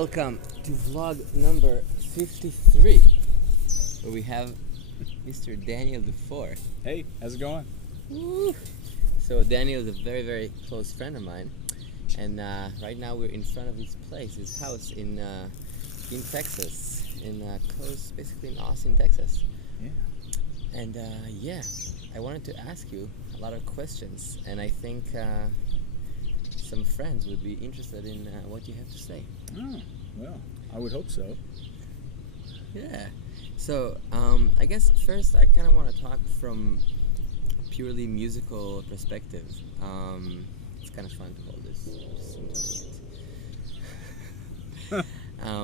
Welcome to vlog number 53, where we have Mr. Daniel Dufour. Hey, how's it going? Woo. So Daniel is a very, very close friend of mine, and right now we're in front of his place, his house in Texas, basically in Austin, Texas. Yeah. And I wanted to ask you a lot of questions, and I think some friends would be interested in what you have to say. Oh, well, I would hope so. Yeah. So, I guess first I kind of want to talk from a purely musical perspective. It's kind of fun to hold this. Just enjoying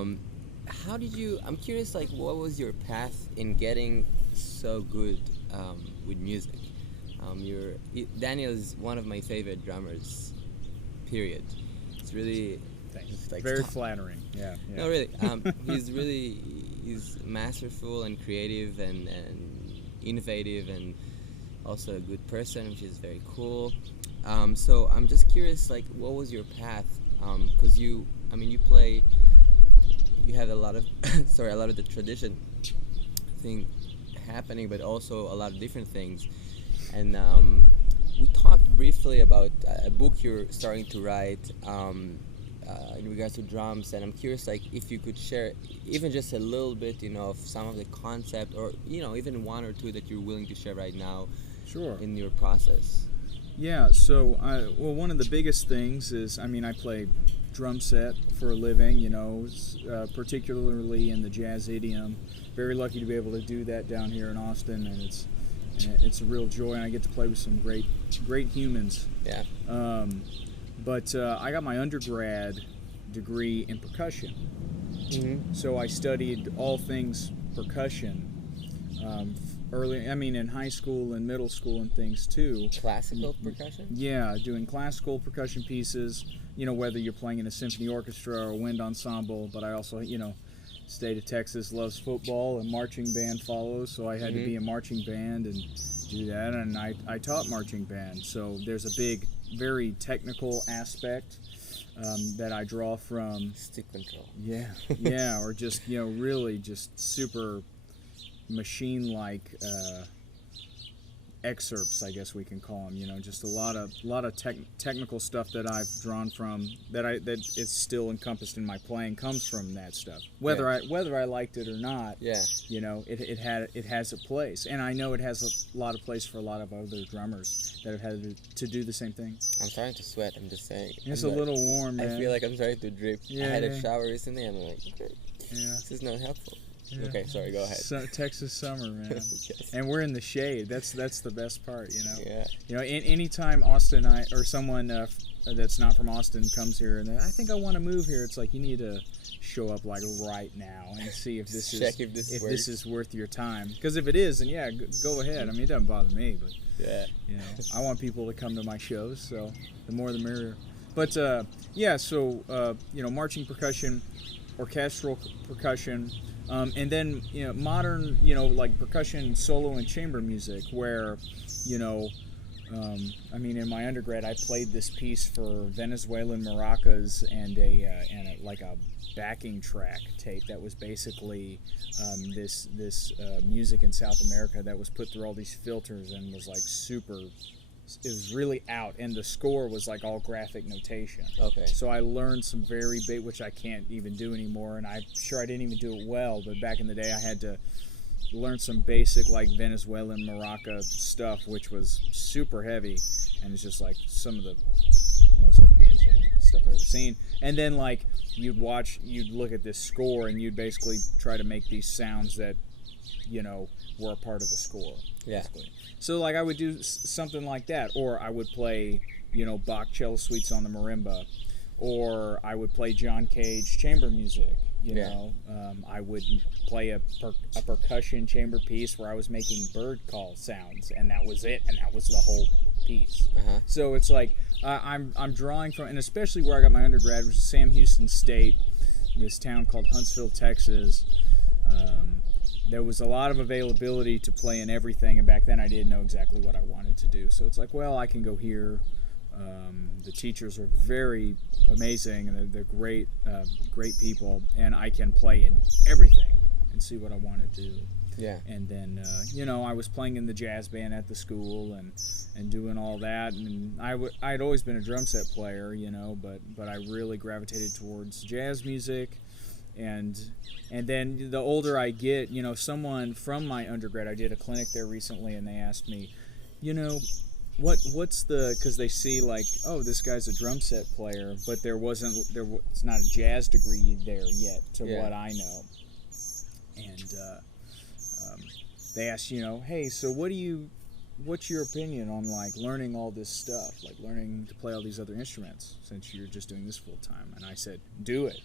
it. How did you? I'm curious. Like, what was your path in getting so good with music? Daniel is one of my favorite drummers. Period. It's really. Thanks. Like Very flattering. Yeah. No, really. He's masterful and creative and innovative and also a good person, which is very cool. So I'm just curious, like, what was your path? Because you have a lot of a lot of the tradition thing happening, but also a lot of different things. And we talked briefly about a book you're starting to write in regards to drums, and I'm curious, like, if you could share even just a little bit, of some of the concept, or even one or two that you're willing to share right now. Sure. In your process. Yeah. So, one of the biggest things is, I play drum set for a living. Particularly in the jazz idiom. Very lucky to be able to do that down here in Austin, and it's a real joy, and I get to play with some great humans. Yeah. But I got my undergrad degree in percussion. Mm-hmm. So I studied all things percussion in high school and middle school and things too. Classical percussion? Yeah, doing classical percussion pieces, whether you're playing in a symphony orchestra or a wind ensemble, but I also, state of Texas loves football and marching band follows, so I had to be in marching band and do that, and I taught marching band. So there's a big, very technical aspect that I draw from. Stick control. Yeah, or just, really just super machine-like excerpts, I guess we can call them. Just a lot of technical stuff that I've drawn from, that is still encompassed in my playing, comes from that stuff. Whether I liked it or not, it has a place, and I know it has a lot of place for a lot of other drummers that have had to do the same thing. I'm starting to sweat. I'm just saying. It's a little warm, man. I feel like I'm starting to drip. Yeah, I had a shower recently. I'm like, okay, yeah. This is not helpful. Yeah. Okay, sorry, go ahead. Texas summer, man. Yes. And we're in the shade. That's the best part, Yeah. Anytime Austin or someone that's not from Austin comes here and I think I want to move here, it's like you need to show up like right now and see if this this is worth your time. Because if it is, then yeah, go ahead. It doesn't bother me, but I want people to come to my shows, so the more the merrier. But so marching percussion, orchestral percussion. And then, modern, like percussion, solo, and chamber music, where, in my undergrad, I played this piece for Venezuelan maracas and a backing track tape that was basically this music in South America that was put through all these filters and was like super. It was really out, and the score was like all graphic notation. Okay. So I learned some very big, which I can't even do anymore, and I'm sure I didn't even do it well, but back in the day I had to learn some basic like Venezuelan maraca stuff, which was super heavy, and it's just like some of the most amazing stuff I've ever seen. And then like you'd look at this score, and you'd basically try to make these sounds that were a part of the score. Yeah. Basically. So like I would do something like that, or I would play, Bach cello suites on the marimba, or I would play John Cage chamber music. I would play a percussion chamber piece where I was making bird call sounds, and that was it, and that was the whole piece. Uh-huh. So it's like I'm drawing from, and especially where I got my undergrad, which is Sam Houston State, this town called Huntsville, Texas. There was a lot of availability to play in everything, and back then I didn't know exactly what I wanted to do. So it's like, well, I can go here, The teachers are very amazing, and they're great, great people, and I can play in everything and see what I want to do. Yeah. And then, I was playing in the jazz band at the school and doing all that. And I'd always been a drum set player, but I really gravitated towards jazz music. And then the older I get, someone from my undergrad, I did a clinic there recently, and they asked me, what's because they see like, oh, this guy's a drum set player, but it's not a jazz degree there yet to what I know. And they asked, hey, so what's your opinion on like learning all this stuff, like learning to play all these other instruments since you're just doing this full time? And I said, do it.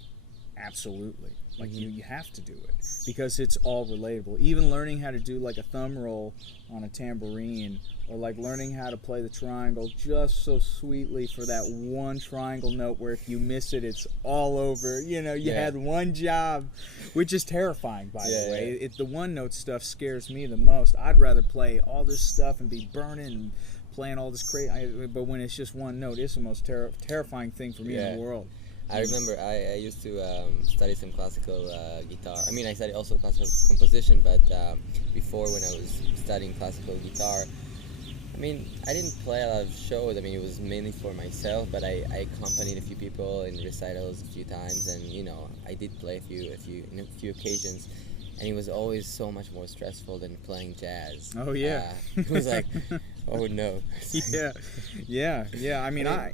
Absolutely. Like you have to do it because it's all relatable. Even learning how to do like a thumb roll on a tambourine, or like learning how to play the triangle just so sweetly for that one triangle note where if you miss it, it's all over. You had one job, which is terrifying, by the way. The one note stuff scares me the most. I'd rather play all this stuff and be burning and playing all this crazy. But when it's just one note, it's the most terrifying thing for me in the world. I remember I used to study some classical guitar. I mean, I studied also classical composition, but before, when I was studying classical guitar, I mean, I didn't play a lot of shows. I mean, it was mainly for myself, but I accompanied a few people in recitals a few times, and I did play a few occasions. And it was always so much more stressful than playing jazz. Oh yeah, it was like, oh no. yeah. I mean, I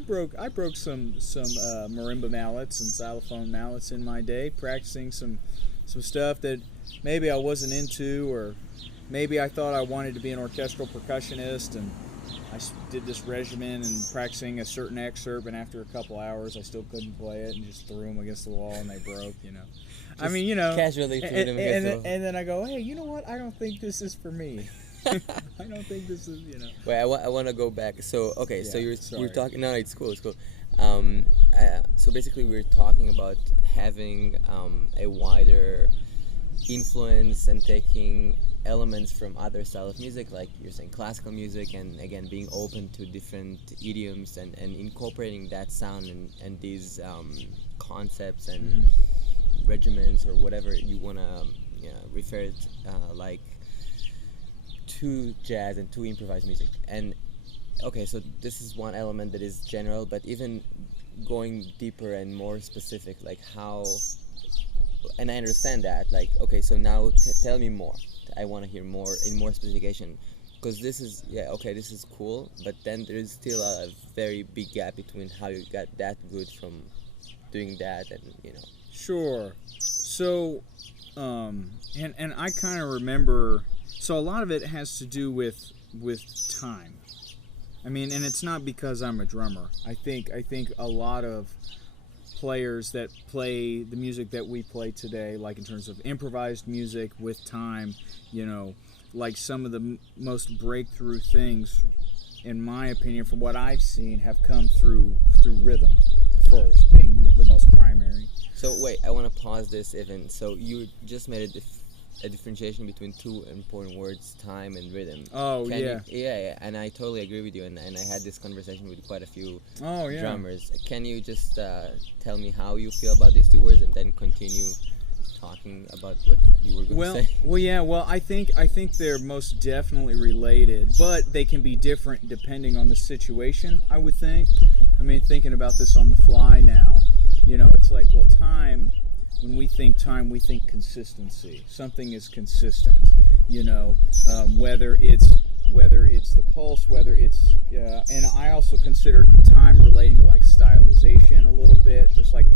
broke some marimba mallets and xylophone mallets in my day, practicing some stuff that maybe I wasn't into, or maybe I thought I wanted to be an orchestral percussionist, and I did this regimen and practicing a certain excerpt, and after a couple hours I still couldn't play it and just threw them against the wall and they broke. I mean, casually threw them against the wall. And then I go, hey, you know what? I don't think this is for me. I don't think this is, Wait, I want to go back. So, okay, so we're talking. No, it's cool. So basically, we're talking about having a wider influence and taking elements from other styles of music, like you're saying classical music, and again being open to different idioms and incorporating that sound and these concepts and regiments or whatever you want to refer it like to jazz and to improvised music. And okay, so this is one element that is general, but even going deeper and more specific, like how, and I understand that, like, okay, so now tell me more. I want to hear more in more specification, because this is this is cool, but then there is still a very big gap between how you got that good from doing that, and Sure. So, and I kind of remember. So a lot of it has to do with time. I mean, and it's not because I'm a drummer. I think a lot of players that play the music that we play today, like in terms of improvised music with time, like some of the most breakthrough things, in my opinion, from what I've seen, have come through rhythm first, being the most primary. So wait, I want to pause this, Ivan. So you just made a differentiation between two important words, time and rhythm. Oh, yeah, and I totally agree with you, and I had this conversation with quite a few drummers. Can you just tell me how you feel about these two words, and then continue talking about what you were going to say? Well, I think they're most definitely related, but they can be different depending on the situation, I would think. I mean, thinking about this on the fly now, it's like, well, time, when we think time, we think consistency. Something is consistent, whether it's the pulse, whether it's, and I also consider time relating to like stylization a little bit, just like,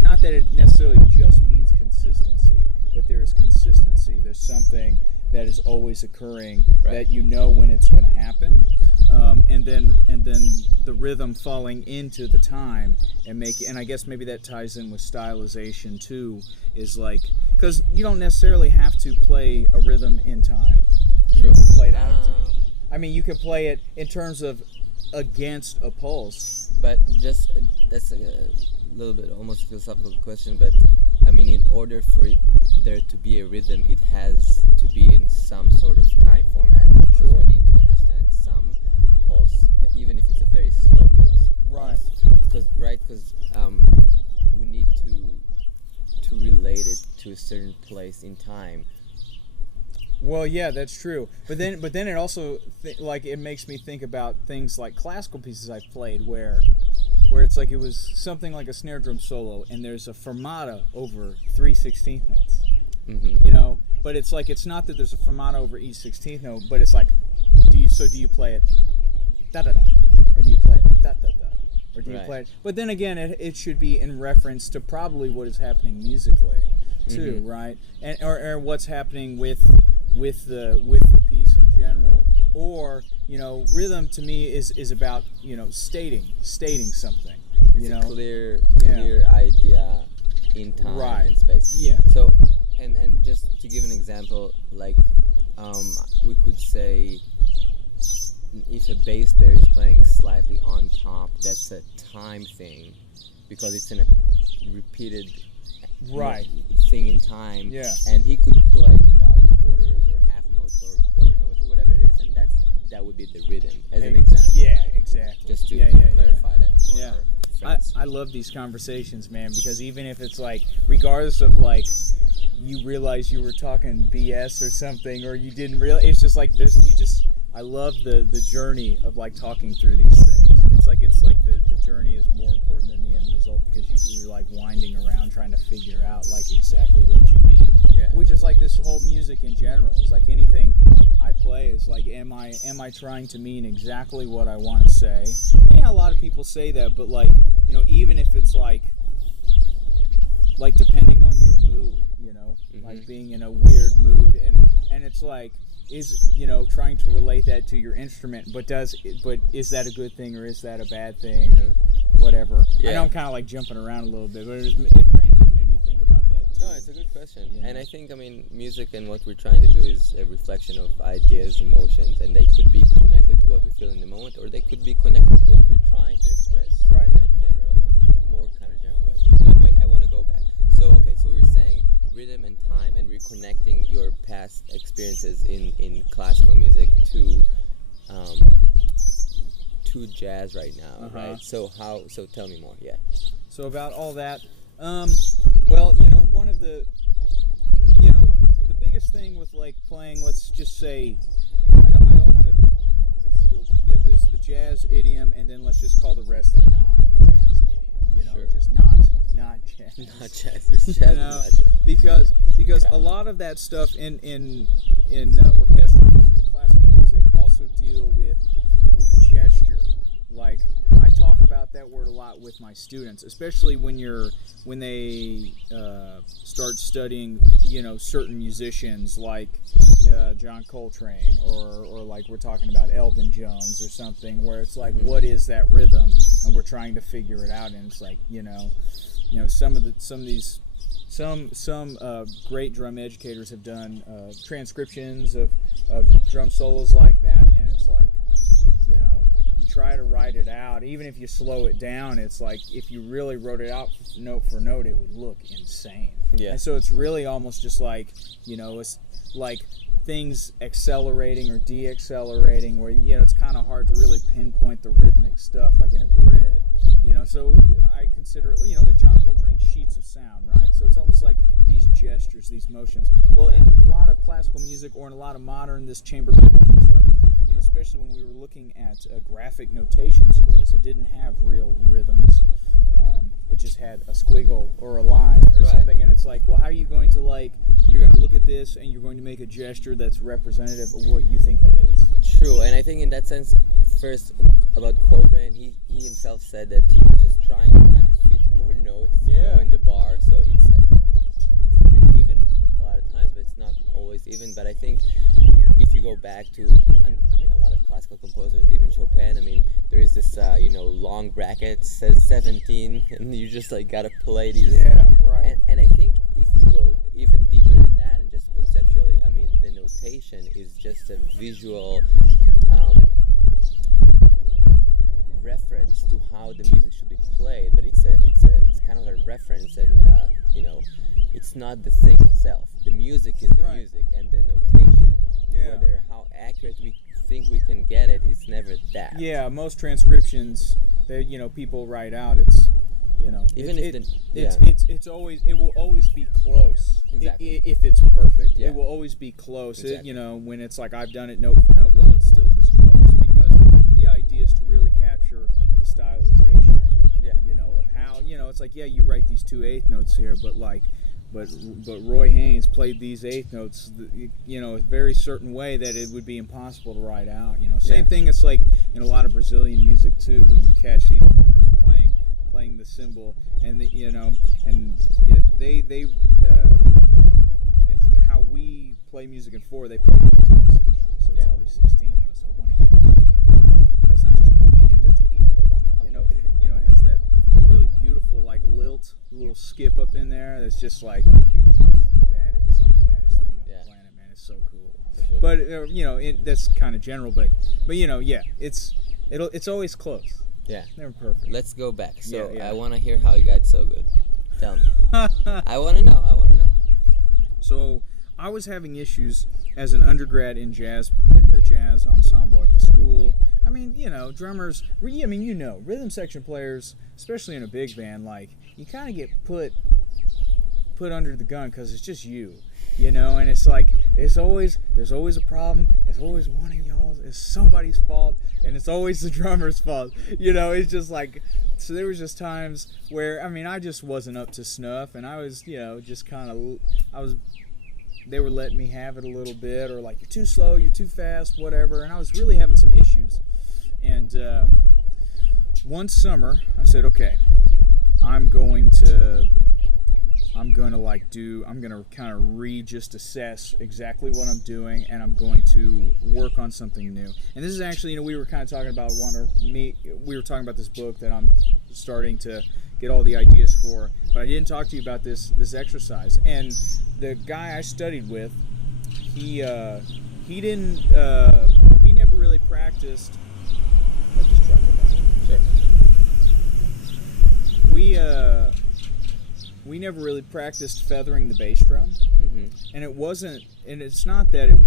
not that it necessarily just means consistency, but there is consistency. There's something that is always occurring, that when it's going to happen, and then the rhythm falling into the time and I guess maybe that ties in with stylization too, is like, because you don't necessarily have to play a rhythm in time. You can play it out of time. I mean, you can play it in terms of against a pulse. But just, that's a little bit almost a philosophical question, but I mean, in order for there to be a rhythm, it has to be in some sort of time format. Sure. We need to understand some pulse, even if it's a very slow pulse. Right. Because we need to relate it to a certain place in time. Well, yeah, that's true. But then it also like it makes me think about things like classical pieces I've played where it's like it was something like a snare drum solo and there's a fermata over 3/16 notes. Mm-hmm. You know, but it's like it's not that there's a fermata over each 16th note, but it's like do you play it da da da, or do you play it da da da, or do you play it? But then again, it should be in reference to probably what is happening musically too, right? And or what's happening with the piece in general, or you know, rhythm to me is about, you know, stating something. It's a clear idea in time and space. Yeah. So and just to give an example, like we could say if a bass player is playing slightly on top, that's a time thing because it's in a repeated thing in time. Yeah. And he could play dotted quarters or half notes or quarter notes or whatever it is, and that would be the rhythm as an example. Yeah, exactly. Just to clarify that for our friends. I love these conversations, man, because even if it's like, regardless of like you realize you were talking BS or something, or you didn't realize, it's just like I love the journey of like talking through these things. It's like the journey is more important than the end result, because you're like winding around trying to figure out like exactly what you mean. Yeah. Which is like this whole music in general. It's like anything I play is like, am I trying to mean exactly what I want to say? Yeah, a lot of people say that, but like, you know, even if it's like depending on your mood, you know, like being in a weird mood, and it's like, is, you know, trying to relate that to your instrument, but is that a good thing or is that a bad thing or whatever? Yeah. I know I'm kind of like jumping around a little bit, but it randomly made me think about that too. No, it's a good question. Yeah. And I think, I mean, music and what we're trying to do is a reflection of ideas, emotions, and they could be connected to what we feel in the moment, or they could be connected to what we're trying to express in a more kind of general way. But wait, I want to go back. So we're saying rhythm and time, and reconnecting your past experiences in classical music to jazz right now, right? So tell me more. Yeah. So about all that, well, you know, one of the, you know, the biggest thing with like playing, let's just say, I don't want to, you know, there's the jazz idiom, and then let's just call the rest the non-jazz idiom, you know, just not jazz. Not jazz. There's jazz, you know, because a lot of that stuff in orchestral music or classical music also deal with gesture. Like, I talk about that word a lot with my students, especially when they start studying, you know, certain musicians like John Coltrane, or like we're talking about Elvin Jones or something, where it's like, what is that rhythm, and we're trying to figure it out, and it's like, you know, some great drum educators have done transcriptions of drum solos like that, and it's like, you know, you try to write it out, even if you slow it down, it's like if you really wrote it out note for note, it would look insane. Yeah. And so it's really almost just like, you know, it's like things accelerating or deaccelerating, where, you know, it's kind of hard to really pinpoint the rhythmic stuff like in a grid, you know. So I consider it, you know, the John Coltrane sheets of sound, right? So it's almost like these gestures, these motions. Well, in a lot of classical music, or in a lot of modern, this chamber percussion stuff, you know, especially when we were looking at graphic notation scores, it didn't have real rhythms. It just had a squiggle or a line or something, and it's like, well, how are you going to, like, you're going to look at this and you're going to make a gesture that's representative of what you think that is. True, and I think in that sense, first about Coltrane, he himself said that he was just trying to kind of fit more notes, you know, in the bar, so it's pretty even a lot of times, but it's not always even. But I think if you go back to, I mean, a lot of classical composers, even Chopin, I mean, there is this, you know, long bracket, says 17, and you just, like, gotta play these. Yeah, right. And I think if you go even deeper than that, and just conceptually, I mean, the notation is just a visual reference to how the music should be played, but it's kind of a reference, and you know, it's not the thing itself. The music is the music, and the notation Yeah. Whether how accurate we think we can get it, it's never that. Yeah, most transcriptions that people write out, it's even if it's always, it will always be close. Exactly. If it's perfect, Yeah. it will always be close. Exactly. When it's like I've done it note for note, well, it's still just close because the idea is to really capture the stylization. Yeah. Of how it's like, yeah, you write these 2/8 notes here, but Roy Haynes played these 8th notes, a very certain way that it would be impossible to write out. Same thing. It's like in a lot of Brazilian music too, when you catch these drummers playing the cymbal, and they it's how we play music in 4. They play it in 2 essentially. So it's all these 16th notes. So 1 E and 2 E and, but it's not just 1 E and 2 E and 1. It has that really beautiful like lilt, little skip up in there. That's just like bad. It's just like the baddest thing on the planet, man. It's so cool. Sure. But that's kind of general. But it's always close. Yeah. Never perfect. Let's go back. So Yeah. I want to hear how you got so good. Tell me. I want to know. So I was having issues as an undergrad in the jazz ensemble at the school. I mean, drummers, rhythm section players, especially in a big band, like, you kind of get put under the gun because it's just you, and it's like, there's always a problem. It's always one of y'all. It's somebody's fault, and it's always the drummer's fault. It's just like, so there was just times where, I just wasn't up to snuff, and I was, just kind of, they were letting me have it a little bit, or like, you're too slow, you're too fast, whatever, and I was really having some issues. And one summer, I said, okay, I'm going to kind of just assess exactly what I'm doing, and I'm going to work on something new. And this is actually, we were kind of talking about we were talking about this book that I'm starting to get all the ideas for, but I didn't talk to you about this exercise. And the guy I studied with, he didn't, we never really practiced. Let this truck go by. Sure. We never really practiced feathering the bass drum, and it's not that it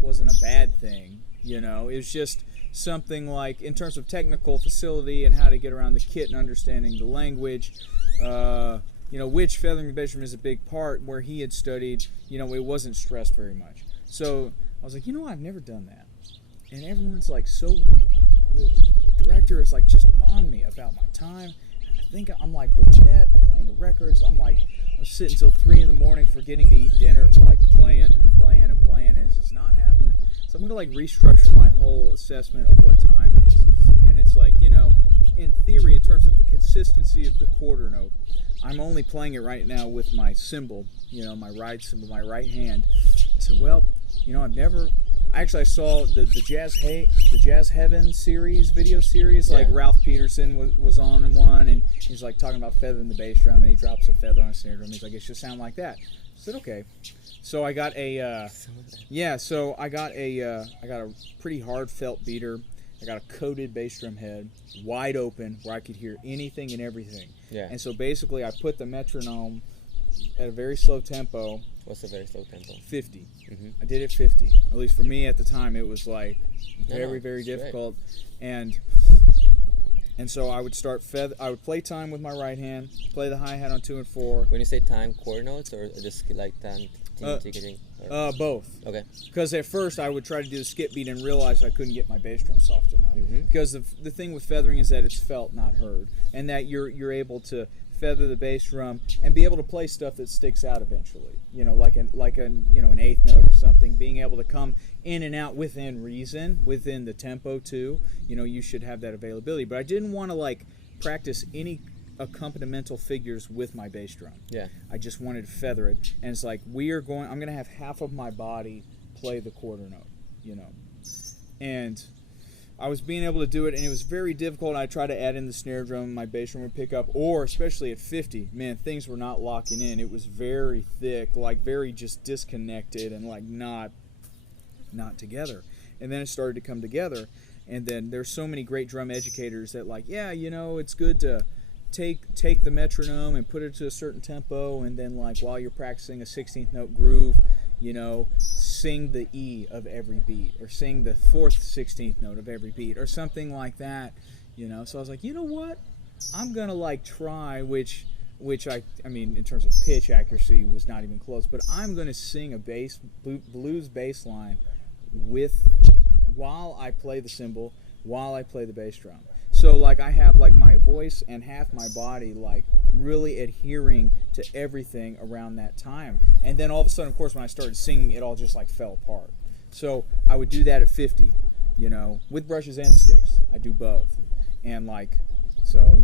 wasn't a bad thing, it was just something like, in terms of technical facility and how to get around the kit and understanding the language, which feathering the bass drum is a big part, where he had studied, it wasn't stressed very much. So I was like, I've never done that. And everyone's like, the director is like just on me about my time. I think I'm like with Net, I'm playing the records, I'm sitting until 3 in the morning forgetting to eat dinner, like playing, and it's just not happening. So I'm gonna like restructure my whole assessment of what time is. And it's like, in theory, in terms of the consistency of the quarter note, I'm only playing it right now with my cymbal, my ride cymbal, my right hand. I said, well, I saw the Jazz Heaven video series, like Ralph Peterson was on one, and he's like talking about feathering the bass drum, and he drops a feather on a snare drum. He's like, it should sound like that. I said, okay. So I got a pretty hard felt beater. I got a coated bass drum head, wide open, where I could hear anything and everything. Yeah. And so basically, I put the metronome at a very slow tempo. What's a very slow tempo? 50. I did it 50. At least for me at the time, it was like very difficult. Great. And so I would I would play time with my right hand, play the hi-hat on 2 and 4. When you say time, quarter notes, or just like time? Both. Okay. Because at first I would try to do the skip beat and realize I couldn't get my bass drum soft enough. Because the thing with feathering is that it's felt, not heard, and that you're able to feather the bass drum and be able to play stuff that sticks out eventually. Like an 8th note or something. Being able to come in and out within reason, within the tempo too. You should have that availability. But I didn't want to like practice any accompanimental figures with my bass drum. Yeah. I just wanted to feather it, and it's like I'm going to have half of my body play the quarter note, and I was being able to do it, and it was very difficult. I tried to add in the snare drum, my bass drum would pick up, or especially at 50, man, things were not locking in. It was very thick, like very just disconnected, and like not together. And then it started to come together, and then there's so many great drum educators that like, it's good to take the metronome and put it to a certain tempo, and then like while you're practicing a 16th note groove, sing the E of every beat, or sing the 4th 16th note of every beat, or something like that. So I was like, you know what? I'm gonna like try, which I mean, in terms of pitch accuracy was not even close, but I'm gonna sing a blues bass line while I play the cymbal, while I play the bass drum. So like I have like my voice and half my body like really adhering to everything around that time. And then all of a sudden, of course, when I started singing, it all just like fell apart. So I would do that at 50, with brushes and sticks. I do both. And like, so,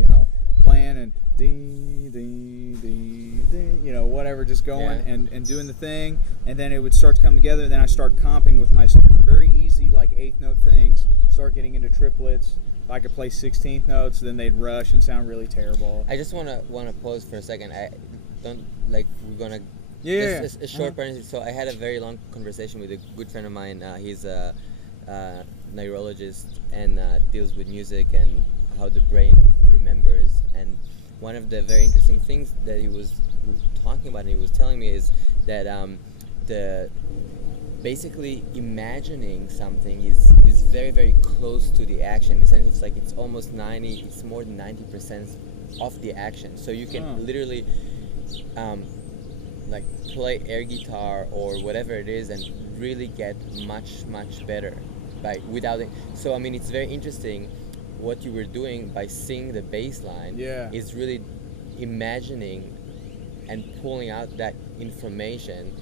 playing and ding, ding, ding, ding, whatever, just going and doing the thing. And then it would start to come together. And then I start comping with my snare. Very easy, like 8th note things. Start getting into triplets. If I could play 16th notes, then they'd rush and sound really terrible. I just wanna pause for a second. I don't like we're gonna. Just a short parenthesis. So I had a very long conversation with a good friend of mine. He's a neurologist and deals with music and how the brain remembers. And one of the very interesting things that he was talking about and he was telling me is that the basically imagining something is very, very close to the action. Essentially, it's like it's more than 90% of the action. So you can literally like play air guitar or whatever it is and really get much better without it. So I mean, it's very interesting what you were doing by singing the bass line. Is really imagining and pulling out that information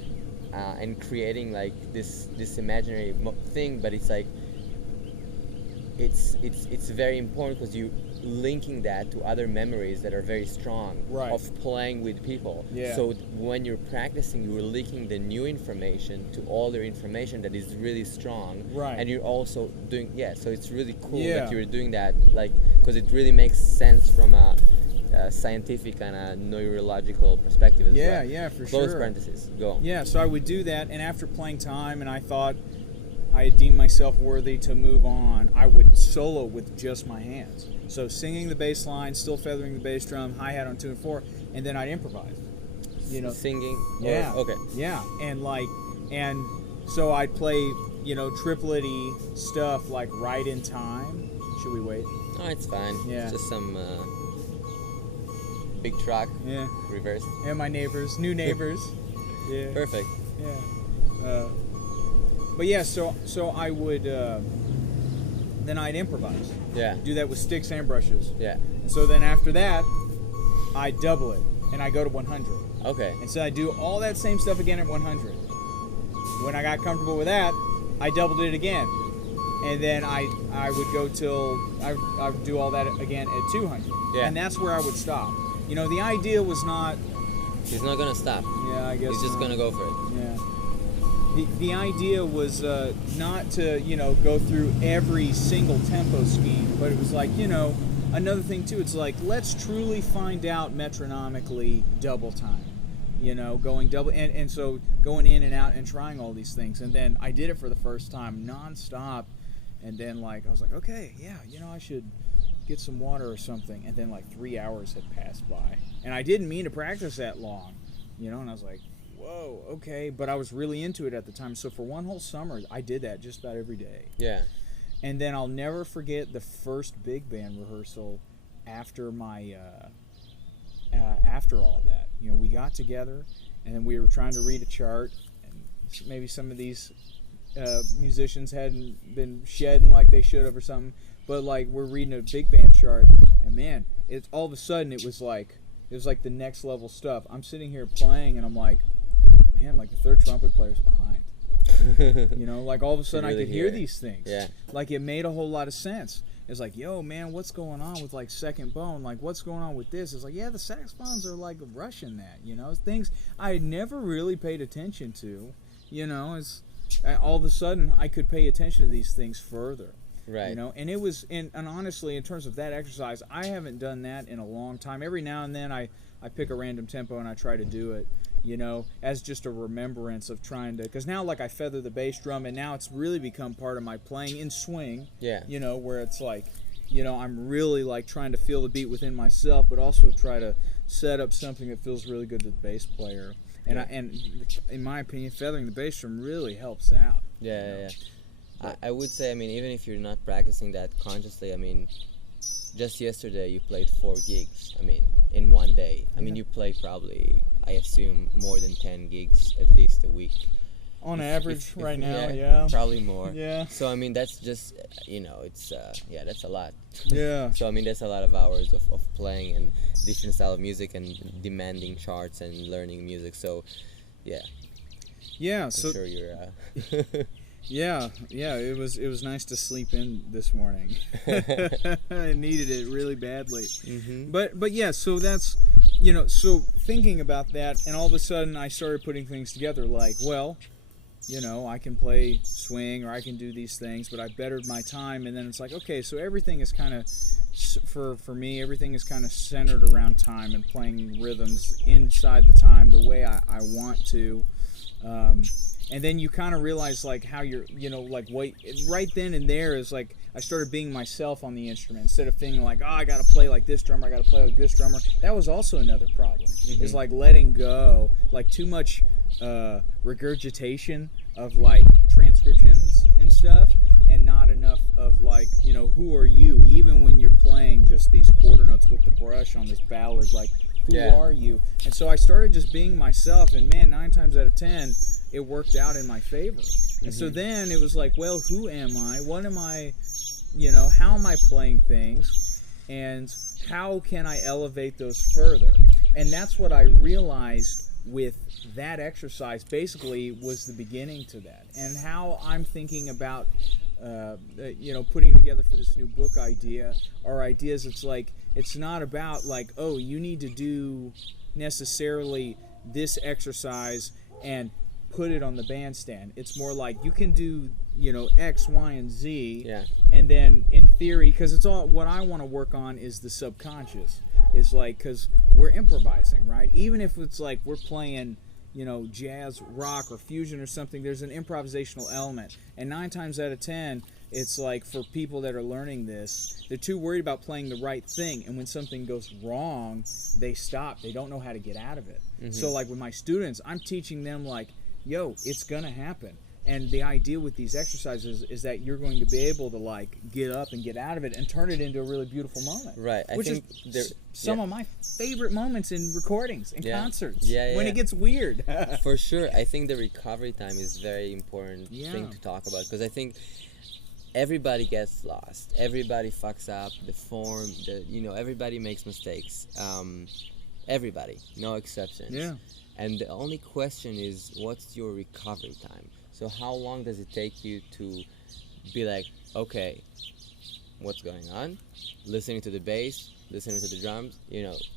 and creating like this imaginary thing. But it's like it's very important because you linking that to other memories that are very strong of playing with people. So when you're practicing, you're linking the new information to older information that is really strong. And you're also doing so it's really cool that you're doing that, like, because it really makes sense from a scientific and a neurological perspective as well. For Close sure. parenthesis, go. So I would do that, and after playing time and I thought I deemed myself worthy to move on, I would solo with just my hands. So singing the bass line, still feathering the bass drum, hi-hat on 2 and 4, and then I'd improvise. Singing? And so I'd play, triplet-y stuff like Right in Time. Should we wait? Oh, it's fine. It's just some big truck. Reverse. And my neighbors, new neighbors. Perfect. But so I would, then I'd improvise. Do that with sticks and brushes. And so then after that, I double it, and I go to 100. And so I do all that same stuff again at 100. When I got comfortable with that, I doubled it again. And then I would go till, I would do all that again at 200. And that's where I would stop. The idea was not... He's not going to stop. I guess he's just going to go for it. The idea was not to, go through every single tempo scheme, but it was like, another thing too, it's like, let's truly find out metronomically double time, going double, and so going in and out and trying all these things. And then I did it for the first time nonstop, and then like, I was like, okay, I should get some water or something. And then like 3 hours had passed by, and I didn't mean to practice that long, and I was like, whoa, okay, but I was really into it at the time. So for one whole summer, I did that just about every day. And then I'll never forget the first big band rehearsal after my, after all of that. We got together, and then we were trying to read a chart, and maybe some of these musicians hadn't been shedding like they should have or something, but like we're reading a big band chart, and man, it's all of a sudden it was like the next level stuff. I'm sitting here playing, and I'm like, man, like the third trumpet player's behind. Like all of a sudden really I could hear these things. Like it made a whole lot of sense. It's like, yo, man, what's going on with like second bone? Like what's going on with this? It's like, the saxophones are like rushing that, things I had never really paid attention to, it's all of a sudden I could pay attention to these things further. And it was, and honestly, in terms of that exercise, I haven't done that in a long time. Every now and then I pick a random tempo and I try to do it, as just a remembrance of trying to, because now like I feather the bass drum, and now it's really become part of my playing in swing, where it's like, I'm really like trying to feel the beat within myself, but also try to set up something that feels really good to the bass player. And in my opinion, feathering the bass drum really helps out. Yeah. I would say, I mean, even if you're not practicing that consciously, I mean, just yesterday you played 4 gigs, I mean, in one day. I mean, you play probably, I assume, more than 10 gigs at least a week. On average, right now, yeah. Probably more. Yeah. So, I mean, that's just, it's, that's a lot. Yeah. So, I mean, that's a lot of hours of playing and different style of music and demanding charts and learning music. So, yeah. Yeah, I'm sure you're... Yeah, it was nice to sleep in this morning. I needed it really badly. Mm-hmm. But yeah, so that's, so thinking about that, and all of a sudden I started putting things together like, well, I can play swing or I can do these things, but I bettered my time, and then it's like, okay, so everything is kind of, for me, everything is kind of centered around time and playing rhythms inside the time the way I want to. And then you kind of realize like how you're, like what right then and there is like I started being myself on the instrument instead of thinking like, oh, I got to play like this drummer, I got to play like this drummer. That was also another problem. Mm-hmm. Is like letting go, like too much regurgitation of like transcriptions and stuff, and not enough of like, who are you? Even when you're playing just these quarter notes with the brush on this ballad, like who are you? And so I started just being myself, and man, 9 times out of 10. It worked out in my favor. And so then it was like, well, who am I? What am I, how am I playing things? And how can I elevate those further? And that's what I realized with that exercise basically was the beginning to that. And how I'm thinking about, putting together for this new book idea are ideas. It's like, it's not about like, oh, you need to do necessarily this exercise and put it on the bandstand. It's more like you can do, X, Y, and Z, and then in theory, because it's all what I want to work on is the subconscious. It's like, because we're improvising, right? Even if it's like we're playing, jazz, rock, or fusion or something, there's an improvisational element. And 9 times out of 10, it's like for people that are learning this, they're too worried about playing the right thing, and when something goes wrong, they stop. They don't know how to get out of it. Mm-hmm. So like with my students, I'm teaching them like, yo, it's gonna happen. And the idea with these exercises is that you're going to be able to like get up and get out of it and turn it into a really beautiful moment. Right. Which is some of my favorite moments in recordings and concerts. When it gets weird. For sure. I think the recovery time is very important thing to talk about, because I think everybody gets lost. Everybody fucks up. The form, everybody makes mistakes. Everybody, no exceptions. Yeah. And the only question is, what's your recovery time? So how long does it take you to be like, okay, what's going on? Listening to the bass, listening to the drums,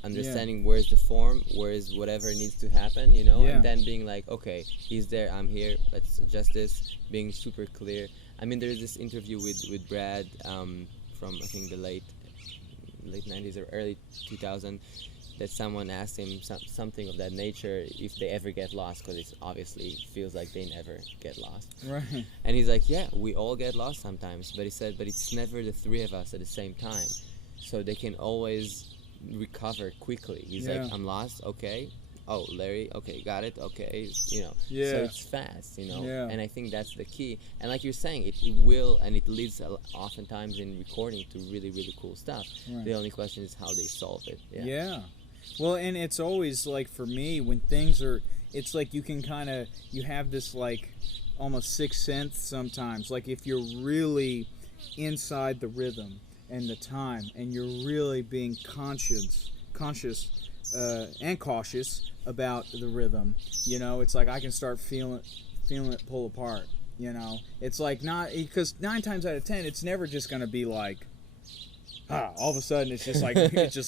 understanding where's the form, where's whatever needs to happen, and then being like, okay, he's there, I'm here, let's adjust this, being super clear. I mean, there's this interview with Brad from, I think, the late 90s or early 2000s, that someone asked him something of that nature, if they ever get lost, because it obviously feels like they never get lost. Right. And he's like, yeah, we all get lost sometimes, but he said, but it's never the 3 of us at the same time, so they can always recover quickly. He's like, I'm lost, okay, oh, Larry, okay, got it, okay, so it's fast, and I think that's the key. And like you're saying, it will, and it leads oftentimes in recording to really, really cool stuff. Right. The only question is how they solve it. Well, and it's always like, for me, when things are, it's like you can you have this like almost sixth sense sometimes. Like if you're really inside the rhythm and the time, and you're really being conscious and cautious about the rhythm, it's like I can start feeling it pull apart. It's like, not, because 9 times out of 10, it's never just going to be like, all of a sudden it's just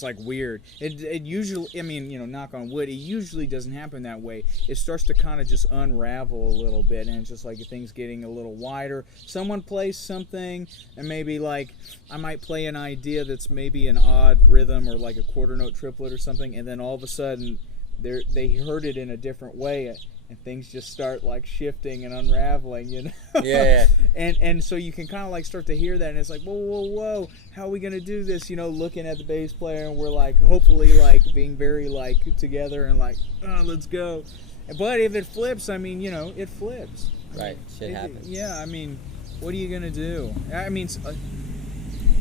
like weird. It usually, I mean, knock on wood, it usually doesn't happen that way. It starts to kind of just unravel a little bit, and it's just like things getting a little wider. Someone plays something, and maybe like I might play an idea that's maybe an odd rhythm or like a quarter note triplet or something, and then all of a sudden they heard it in a different way, and things just start like shifting and unraveling, and so you can kind of like start to hear that, and it's like, whoa, how are we gonna do this? Looking at the bass player, and we're like hopefully like being very like together and like, oh, let's go. But if it flips, I mean, you know, it flips. Right, shit happens. Yeah, I mean, what are you gonna do? I mean,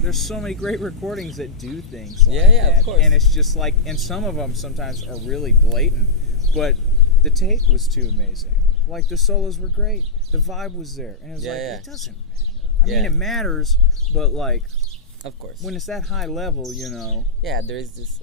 there's so many great recordings that do things like that. Of course. And it's just like, and some of them sometimes are really blatant, but the take was too amazing. Like, the solos were great. The vibe was there. And it was it doesn't matter. I mean, it matters, but like, of course, when it's that high level, you know. Yeah, there is this,